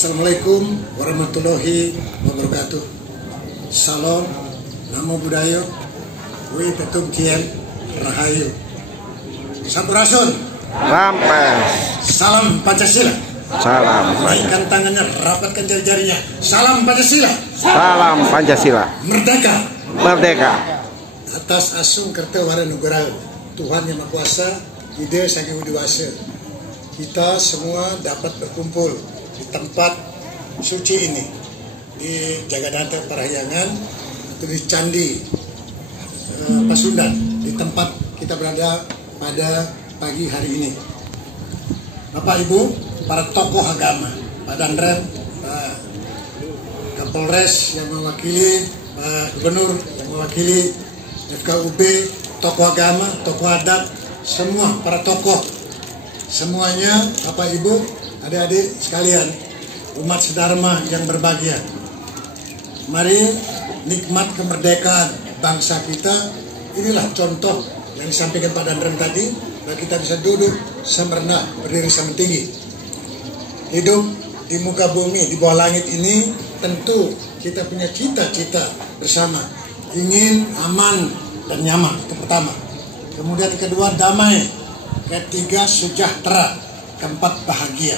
Assalamualaikum warahmatullahi wabarakatuh. Salam, namo buddhaya, wi petum tien, rahayu. Sampurasun. Rampas. Salam Pancasila. Salam. Naikkan tangannya, rapatkan jari-jarinya. Salam Pancasila. Salam Pancasila. Merdeka. Merdeka. Atas asung kerta wara nugara Tuhan Yang Maha Kuasa, Ide Sang Hyang Widi Wasa, kita semua dapat berkumpul di tempat suci ini, di Jagadanta Parahyangan atau di Candi Pasundan, di tempat kita berada pada pagi hari ini. Bapak Ibu, para tokoh agama, Pak Dandren, Pak Kapolres yang mewakili, Pak Gubernur yang mewakili FKUB, tokoh agama, tokoh adat, semua para tokoh, semuanya Bapak Ibu, adik-adik sekalian, umat sedharma yang berbahagia. Mari nikmat kemerdekaan bangsa kita. Inilah contoh yang disampaikan Pak Dandren tadi, bahwa kita bisa duduk sama rendah, berdiri sama tinggi. Hidup di muka bumi, di bawah langit ini, tentu kita punya cita-cita bersama. Ingin aman dan nyaman, itu pertama. Kemudian kedua, damai. Ketiga, sejahtera. Keempat, bahagia.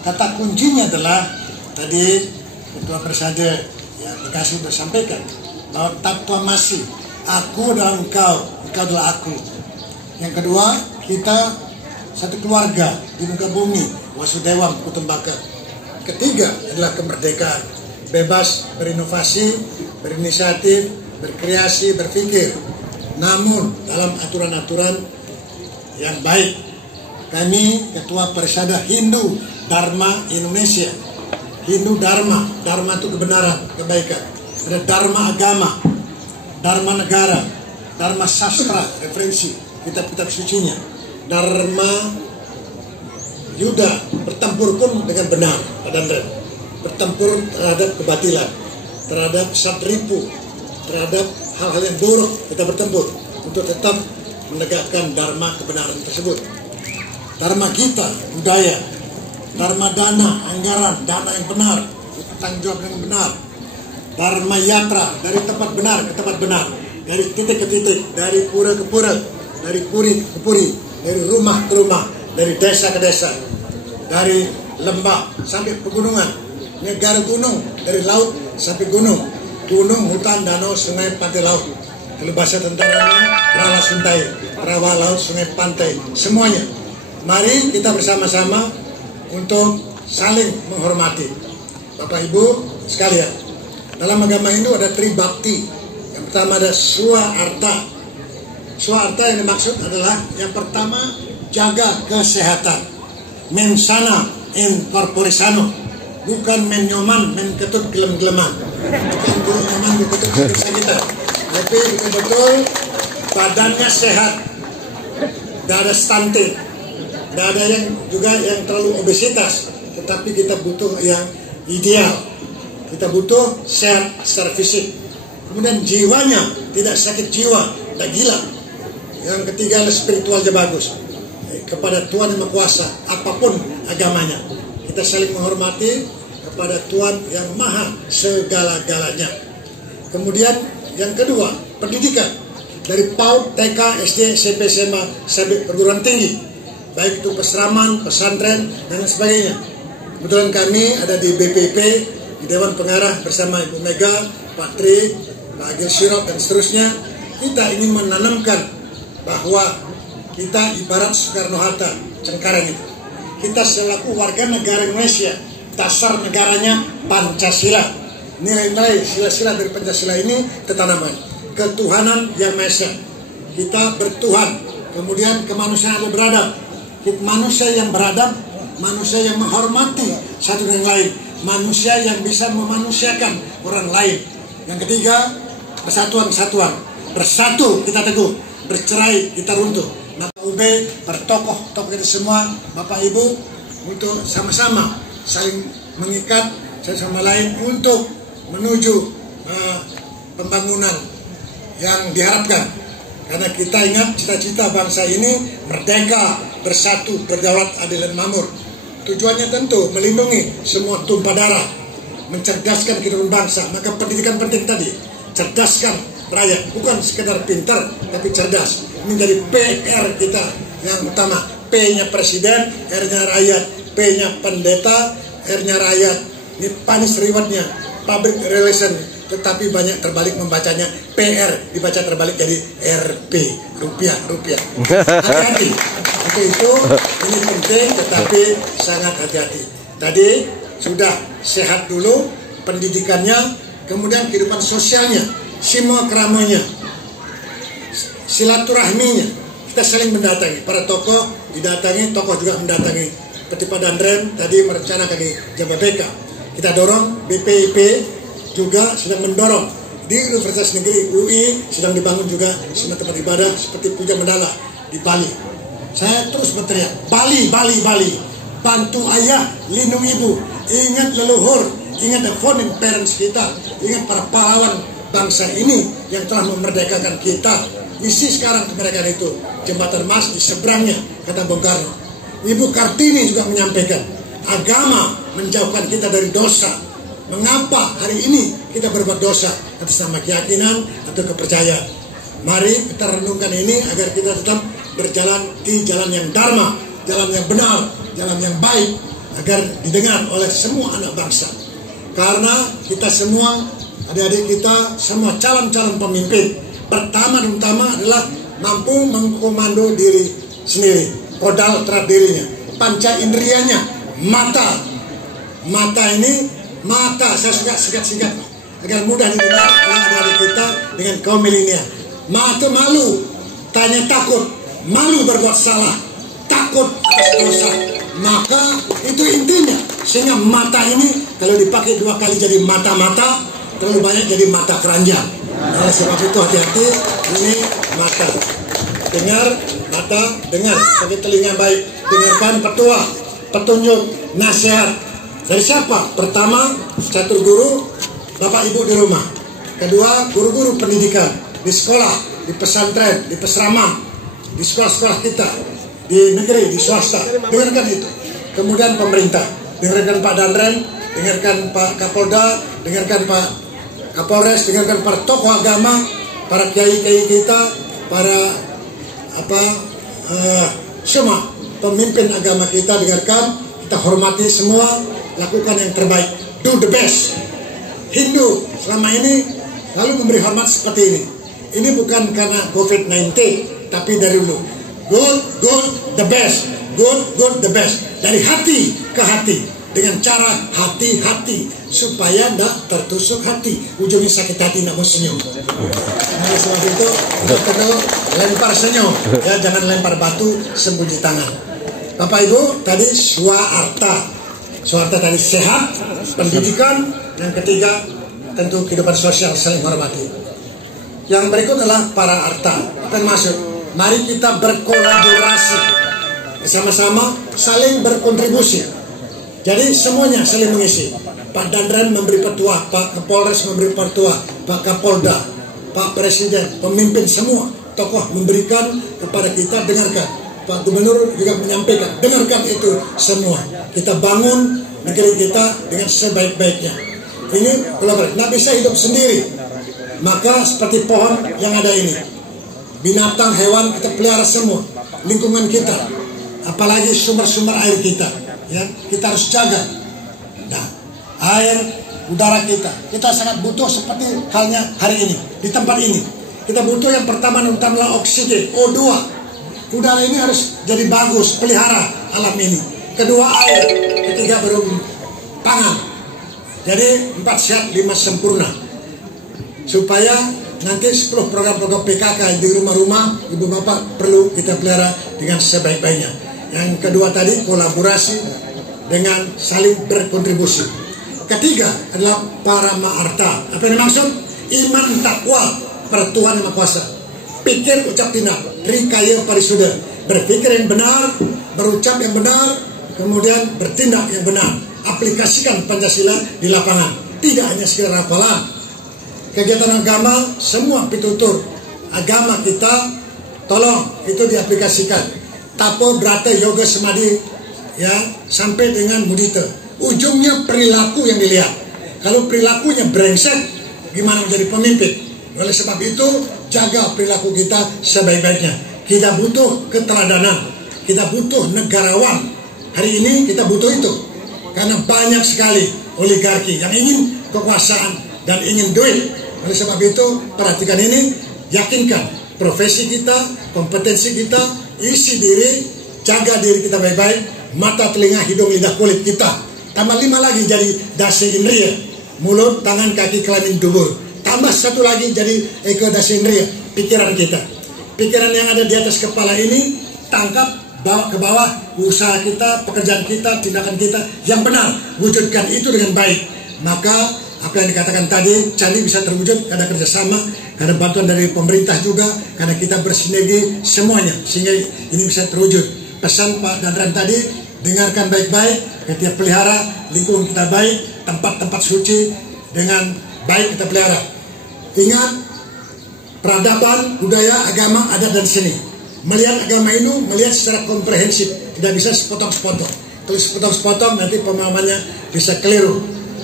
Kata kuncinya adalah tadi Ketua Persada yang Bekasi sudah sampaikan bahwa tatwa masih, aku dan engkau adalah aku. Yang kedua, kita satu keluarga di muka bumi, Wasudewam Kutumbaka. Ketiga adalah kemerdekaan, bebas berinovasi, berinisiatif, berkreasi, berpikir, namun dalam aturan-aturan yang baik. Kami Ketua Persada Hindu Dharma Indonesia, Hindu Dharma, Dharma itu kebenaran, kebaikan. Ada Dharma agama, Dharma negara, Dharma sastra, referensi kitab-kitab sucinya. Dharma Yuda, bertempur pun dengan benar, Pak Dandren. Bertempur terhadap kebatilan, terhadap satripu, terhadap hal-hal yang buruk, kita bertempur untuk tetap menegakkan Dharma kebenaran tersebut. Dharma kita, budaya, Dharma dana, anggaran, dana yang benar, tanggung jawab yang benar. Dharma yatra, dari tempat benar ke tempat benar, dari titik ke titik, dari pura ke pura, dari puri ke puri, dari rumah ke rumah, dari desa ke desa, dari lembah sampai pegunungan, negara gunung, dari laut sampai gunung, gunung, hutan, danau, sungai, pantai, laut. Kalau bahasa tentaranya, rawa suntai, rawa laut, sungai, pantai, semuanya. Mari kita bersama-sama untuk saling menghormati. Bapak Ibu sekalian, dalam agama Hindu ada tribakti. Yang pertama ada swaarta. Swaarta yang dimaksud adalah yang pertama, jaga kesehatan. Mensana in corpore sano. Bukan menyoman, menketut gelem-geleman. Bukan gelem-geleman, geketut kita. Tapi betul-betul badannya sehat. Tidak ada stunting. Tidak ada yang juga yang terlalu obesitas, tetapi kita butuh yang ideal. Kita butuh sehat secara fisik. Kemudian jiwanya tidak sakit jiwa, tidak gila. Yang ketiga adalah spiritualnya bagus. Kepada Tuhan Yang Maha Kuasa, apapun agamanya, kita saling menghormati kepada Tuhan yang Maha segala-galanya. Kemudian yang kedua, pendidikan. Dari PAUD, TK, SD, SMP, SMA, sampai perguruan tinggi. Baik itu peseraman, pesantren, dan lain sebagainya. Kebetulan kami ada di BPIP, di Dewan Pengarah bersama Ibu Mega, Pak Tri, Pak Agil Sirot, dan seterusnya. Kita ingin menanamkan bahwa kita ibarat Soekarno-Hatta, Cengkareng itu. Kita selaku warga negara Indonesia, dasar negaranya Pancasila. Nilai-nilai sila-sila dari Pancasila ini tertanamkan. Ketuhanan yang Maha Esa. Kita bertuhan, kemudian kemanusiaan yang beradab. Manusia yang beradab, manusia yang menghormati satu dengan lain, manusia yang bisa memanusiakan orang lain. Yang ketiga, persatuan-kesatuan. Bersatu kita teguh, bercerai kita runtuh. Maka UB, bertokoh-tokoh kita semua, Bapak Ibu, untuk sama-sama saling mengikat satu sama lain untuk menuju pembangunan yang diharapkan. Karena kita ingat cita-cita bangsa ini merdeka, bersatu, berdaulat, adil dan makmur. tujuannya tentu melindungi semua tumpah darah, mencerdaskan kehidupan bangsa. Maka pendidikan penting tadi, cerdaskan rakyat, bukan sekedar pintar tapi cerdas. Ini menjadi PR kita yang utama. P-nya presiden, R-nya rakyat, P-nya pendeta, R-nya rakyat. Ini panis rewardnya, public relation. Tetapi banyak terbalik membacanya, PR dibaca terbalik jadi RP, rupiah. Hati-hati. Untuk itu ini penting, tetapi sangat hati-hati. Tadi sudah sehat dulu pendidikannya, kemudian kehidupan sosialnya, semua keramanya, silaturahminya. Kita saling mendatangi, para tokoh didatangi, tokoh juga mendatangi. Seperti Pak Dandren tadi merencanakan di Jababeka. Kita dorong, BPIP juga sedang mendorong. Di Universitas Negeri UI sedang dibangun juga semua tempat ibadah seperti Puja Mandala di Bali. Saya terus berteriak, Bali. Bantu ayah, lindung ibu. Ingat leluhur, ingat the founding parents kita, ingat para pahlawan bangsa ini yang telah memerdekakan kita. Isi sekarang kemerdekaan itu jembatan emas di seberangnya, kata Bung Karno. Ibu Kartini juga menyampaikan, agama menjauhkan kita dari dosa. Mengapa hari ini kita berbuat dosa atas nama keyakinan atau kepercayaan? Mari kita renungkan ini agar kita tetap berjalan di jalan yang dharma, jalan yang benar, jalan yang baik, agar didengar oleh semua anak bangsa. Karena kita semua, adik-adik kita, semua calon-calon pemimpin, pertama dan utama adalah mampu mengkomando diri sendiri, kodal terhadap dirinya, panca indrianya, mata ini, saya suka singkat agar mudah didengar oleh adik-adik kita dengan kaum milenial. Mata malu, tanya takut, malu berbuat salah, takut atas dosa. Maka itu intinya, sehingga mata ini kalau dipakai 2 kali jadi mata-mata, terlalu banyak jadi mata keranjang. Oleh sebab itu hati-hati, ini mata. Dengar, mata, dengar, pakai telinga baik. Dengarkan petua, petunjuk, nasihat. Dari siapa? Pertama, catur guru, bapak ibu di rumah. Kedua, guru-guru pendidikan di sekolah, di pesantren, di pesrama, di sekolah-sekolah kita, di negeri, di swasta. Dengarkan itu. Kemudian pemerintah, dengarkan Pak Dandren, dengarkan Pak Kapolda, dengarkan Pak Kapolres, dengarkan para tokoh agama, para kiai-kiai kita, para semua pemimpin agama kita, dengarkan, kita hormati semua, lakukan yang terbaik, do the best. Hindu selama ini lalu memberi hormat seperti ini. Ini bukan karena COVID-19, tapi dari dulu. Good, the best. Good, the best. Dari hati ke hati. Dengan cara hati-hati. Supaya tidak tertusuk hati. Ujungnya sakit hati, tidak mau senyum. Nah, sebab itu, perlu lempar senyum. Ya, jangan lempar batu, sembunyi tangan. Bapak Ibu, tadi swaarta. Swaarta tadi sehat, pendidikan. Yang ketiga, tentu kehidupan sosial, saling hormati. Yang berikut adalah para arta. Termasuk, mari kita berkolaborasi. Bersama-sama, saling berkontribusi. Jadi semuanya saling mengisi. Pak Dandren memberi petua, Pak Kapolres memberi petua, Pak Kapolda, Pak Presiden, pemimpin semua, tokoh memberikan kepada kita, dengarkan. Pak Gubernur juga menyampaikan, dengarkan itu semua. Kita bangun negeri kita dengan sebaik-baiknya. Ini kolaborasi. Nggak bisa hidup sendiri. Maka seperti pohon yang ada ini, binatang, hewan kita pelihara semua, lingkungan kita, apalagi sumber-sumber air kita, ya kita harus jaga. Nah, air, udara kita sangat butuh seperti halnya hari ini di tempat ini. Kita butuh yang pertama dan utama adalah oksigen, O2. Udara ini harus jadi bagus, pelihara alam ini. Kedua air, ketiga baru pangan. Jadi 4 sehat 5 sempurna. Supaya nanti 10 program-program PKK di rumah-rumah ibu bapak perlu kita pelihara dengan sebaik-baiknya. Yang kedua tadi kolaborasi dengan saling berkontribusi. Ketiga adalah para ma'arta. Apa yang dimaksud? Iman takwa pada Tuhan Yang Maha Kuasa. Pikir ucap tindak, rikaya parisuda. Berpikir yang benar, berucap yang benar, kemudian bertindak yang benar. Aplikasikan Pancasila di lapangan. Tidak hanya sekedar hafalan. Kegiatan agama, semua pitutur agama kita, tolong itu diaplikasikan. Tapo, brata, yoga, semadi, ya sampai dengan mudita. Ujungnya perilaku yang dilihat. Kalau perilakunya brengsek, gimana menjadi pemimpin? Oleh sebab itu, jaga perilaku kita sebaik-baiknya. Kita butuh keteladanan, kita butuh negarawan. Hari ini kita butuh itu, karena banyak sekali oligarki yang ingin kekuasaan dan ingin duit. Oleh sebab itu, perhatikan ini, yakinkan profesi kita, kompetensi kita, isi diri, jaga diri kita baik-baik, mata, telinga, hidung, lidah, kulit kita. Tambah 5 lagi jadi dasa indriya, mulut, tangan, kaki, kelamin, dubur. Tambah 1 lagi jadi eko dasa indriya, pikiran kita. Pikiran yang ada di atas kepala ini, tangkap, bawa ke bawah, usaha kita, pekerjaan kita, tindakan kita yang benar, wujudkan itu dengan baik. Maka apa yang dikatakan tadi, candi bisa terwujud karena kerjasama, karena bantuan dari pemerintah juga, karena kita bersinergi semuanya, sehingga ini bisa terwujud. Pesan Pak Dandran tadi, dengarkan baik-baik, kita pelihara lingkungan kita baik, tempat-tempat suci dengan baik kita pelihara. Ingat, peradaban, budaya, agama, adat dan seni. Melihat agama ini, melihat secara komprehensif, tidak bisa sepotong-sepotong. Kalau sepotong-sepotong nanti pemahamannya bisa keliru.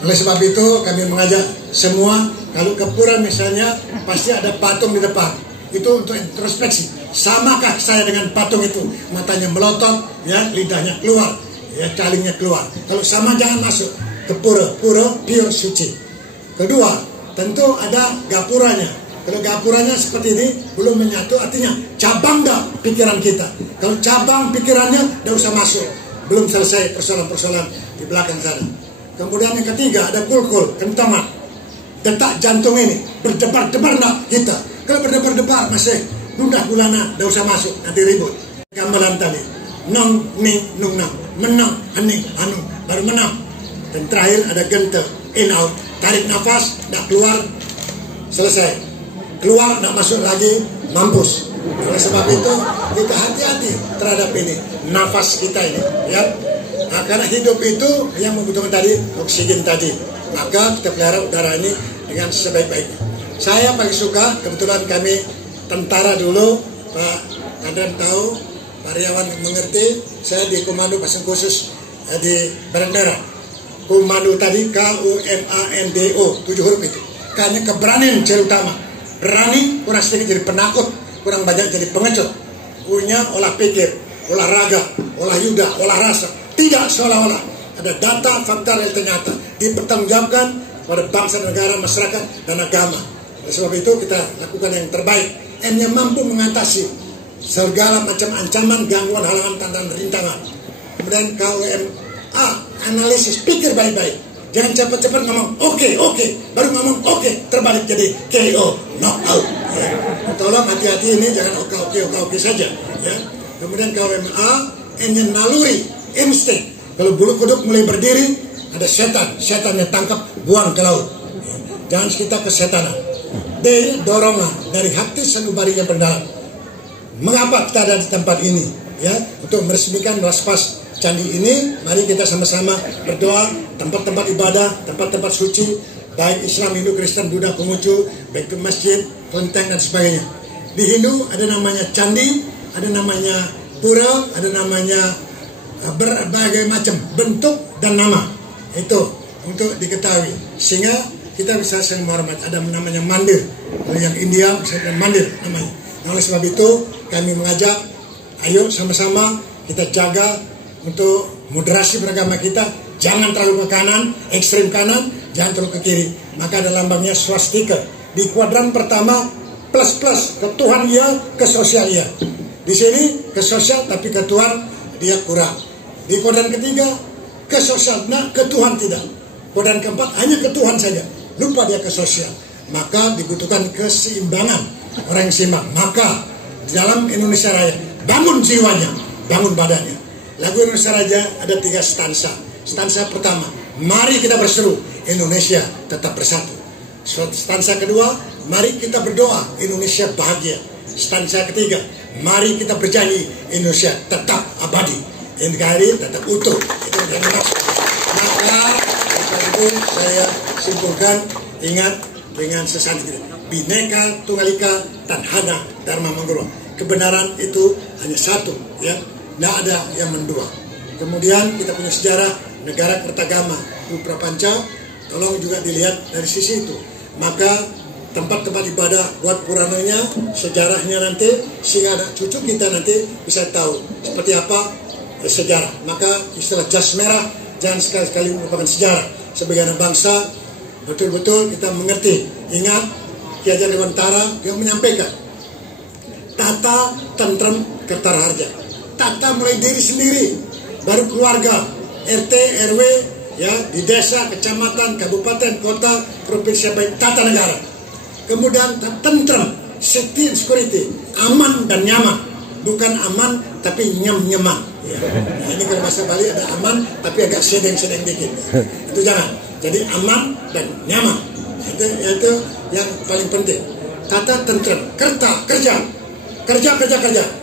Oleh sebab itu kami mengajak semua, kalau ke pura misalnya pasti ada patung di depan. Itu untuk introspeksi. Samakah saya dengan patung itu? Matanya melotot, ya, lidahnya keluar, ya, calingnya keluar. Kalau sama jangan masuk ke pura. Pura pure suci. Kedua, tentu ada gapuranya. Kalau gapuranya seperti ini belum menyatu, artinya cabang dah pikiran kita. Kalau cabang pikirannya tidak usah masuk, belum selesai persoalan-persoalan di belakang sana. Kemudian yang ketiga ada kulkul, kentamat, detak jantung ini berdebar-debar nak kita. Kalau berdebar-debar masih lundah gulana, tidak usah masuk, nanti ribut. Gamelan tadi, nong ning nung nang, menang hening anu baru menang. Dan terakhir ada gente, in out, tarik nafas, nak keluar, selesai. Keluar, nak masuk lagi, mampus. Oleh sebab itu kita hati-hati terhadap ini, nafas kita ini, ya. Nah, karena hidup itu yang membutuhkan tadi oksigen tadi, maka kita pelihara udara ini dengan sebaik-baiknya. Saya paling suka, kebetulan kami tentara dulu, Pak Andran tahu, Pak Riawan mengerti, saya di Komando Pasang Khusus di Barang Merah. Komando tadi KUMANDO, 7 huruf itu. Karena keberanian ciri utama. Berani, kurang sedikit jadi penakut, kurang banyak jadi pengecut. Punya olah pikir, olahraga, olah yuda, olah rasa. Tidak seolah-olah ada data, fakta, real ternyata dipertanggungjawabkan pada bangsa, negara, masyarakat, dan agama. Oleh sebab itu kita lakukan yang terbaik. M-nya mampu mengatasi segala macam ancaman, gangguan, halangan, tantangan, rintangan. Kemudian KWMA, analisis, pikir baik-baik. Jangan cepat-cepat ngomong oke, baru ngomong oke, terbalik jadi KO, knock out. Ya. Tolong hati-hati ini, jangan oke saja. Ya. Kemudian KWMA, ingin naluri, insting. Kalau bulu kuduk mulai berdiri, ada setannya tangkap, buang ke laut. Ya. Jangan kita kesetanan. D, dorongan dari hati sanubari yang mendalam. Mengapa kita ada di tempat ini? Ya, untuk meresmikan Melaspas candi ini, mari kita sama-sama berdoa, tempat-tempat ibadah, tempat-tempat suci, baik Islam, Hindu, Kristen, Buddha, Konghucu, baik ke masjid, kelenteng, dan sebagainya. Di Hindu ada namanya candi, ada namanya pura, ada namanya berbagai macam bentuk dan nama. Itu untuk diketahui, sehingga kita bisa saling menghormati. Ada namanya mandir, kalau yang India misalnya mandir namanya. Nah, oleh sebab itu kami mengajak, ayo sama-sama kita jaga untuk moderasi beragama kita, jangan terlalu ke kanan, ekstrem kanan, jangan terlalu ke kiri. Maka ada lambangnya swastika. Di kuadran pertama plus ke Tuhan iya, ke sosial iya. Di sini ke sosial tapi ke Tuhan dia kurang. Di kuadran ketiga ke sosial, nah ke Tuhan tidak. Kuadran keempat hanya ke Tuhan saja, lupa dia ke sosial. Maka dibutuhkan keseimbangan, orang yang seimbang. Maka di dalam Indonesia Raya bangun jiwanya, bangun badannya. Lagu Indonesia Raja ada 3 stansa. Stansa pertama, mari kita berseru, Indonesia tetap bersatu. Stansa kedua, mari kita berdoa, Indonesia bahagia. Stansa ketiga, mari kita berjanji, Indonesia tetap abadi. NKRI tetap utuh. Itu yang maka itu saya simpulkan, ingat dengan sesanti Bhinneka Tunggal Ika Tadhana Dharma Manggolo. Kebenaran itu hanya satu, ya. Tidak ada yang mendua. Kemudian kita punya sejarah negara Kertagama, itu Prapanca, tolong juga dilihat dari sisi itu. Maka tempat-tempat ibadah buat Puranonya, sejarahnya nanti, sehingga anak cucu kita nanti bisa tahu seperti apa sejarah. Maka istilah jas merah jangan sekali-kali merupakan sejarah. Sebagai anak bangsa, betul-betul kita mengerti. Ingat, Ki Hajar Dewantara yang menyampaikan tata tentrem Kertaharja. Tata mulai diri sendiri, baru keluarga, RT, RW, ya, di desa, kecamatan, kabupaten, kota, provinsi, baik tata negara. Kemudian tentrem, safety and security, aman dan nyaman. Bukan aman tapi nyem-nyeman. Ya. Nah, ini kalau bahasa Bali ada aman tapi agak sedeng-sedeng dikit. Itu jangan. Jadi aman dan nyaman. Itu yang paling penting. Tata tentrem, kerja.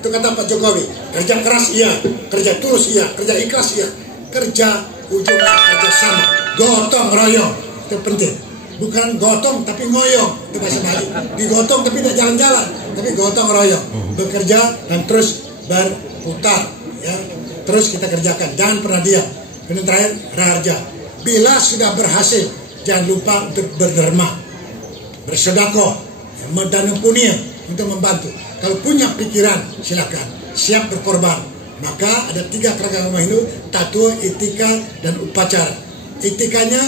Itu kata Pak Jokowi. Kerja keras iya, kerja tulus iya, kerja ikhlas iya. Kerja ujungnya kerja sama. Gotong royong. Itu penting. Bukan gotong tapi ngoyong. Itu bahasa Bali. Digotong tapi tidak jalan-jalan, tapi gotong royong. Bekerja dan terus berputar, ya. Terus kita kerjakan, jangan pernah diam. Kemudian terakhir, raharja. Bila sudah berhasil, jangan lupa untuk berderma, bersedekah, ya, dan punya untuk membantu. Kalau punya pikiran, silakan, siap berkorban. Maka ada 3 kerangka agama Hindu: tatua, etika, dan upacara. Etikanya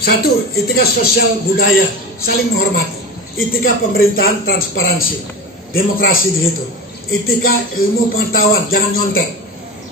1, etika sosial budaya, saling menghormati. Etika pemerintahan, transparansi, demokrasi di situ. Etika ilmu pengetahuan, jangan nyontek.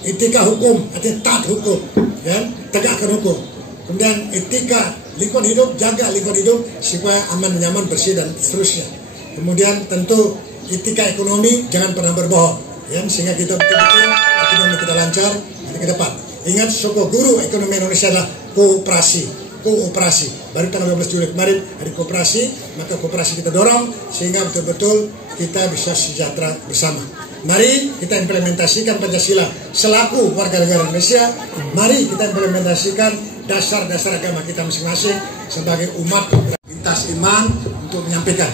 Etika hukum, artinya taat hukum, ya, tegakkan hukum. Kemudian etika lingkungan hidup, jaga lingkungan hidup supaya aman, nyaman, bersih, dan seterusnya. Kemudian tentu etika ekonomi, jangan pernah berbohong, ya, sehingga kita betul-betul ekonomi kita lancar ke depan. Ingat, soko guru ekonomi Indonesia adalah kooperasi. Baru tanggal 12 Juli kemarin hari kooperasi, maka kooperasi kita dorong sehingga betul-betul kita bisa sejahtera bersama. Mari kita implementasikan Pancasila selaku warga negara Indonesia. Mari kita implementasikan dasar-dasar agama kita masing-masing sebagai umat lintas iman untuk menyampaikan.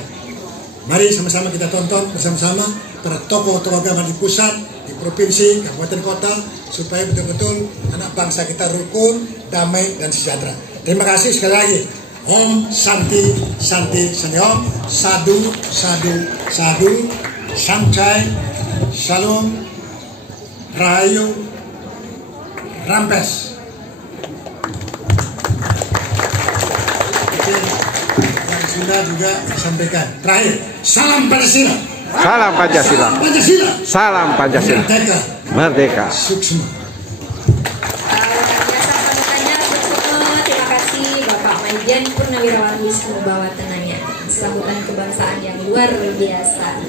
Mari sama-sama kita tonton bersama-sama para tokoh-tokoh agama di pusat, di provinsi, kabupaten, kota, supaya betul-betul anak bangsa kita rukun, damai, dan sejahtera. Terima kasih sekali lagi. Om Santi Santi Santi Om. Sadu Sadu Sadu. Samcai Shalom Rahayu Rampes. Yang sudah juga disampaikan. Terakhir, salam Pancasila. Salam Pancasila. Pancasila. Salam Pancasila. Merdeka. Merdeka. Suksma. Maijen Purnawirawan Wisnu Bawatananya, sambutan kebangsaan yang luar biasa.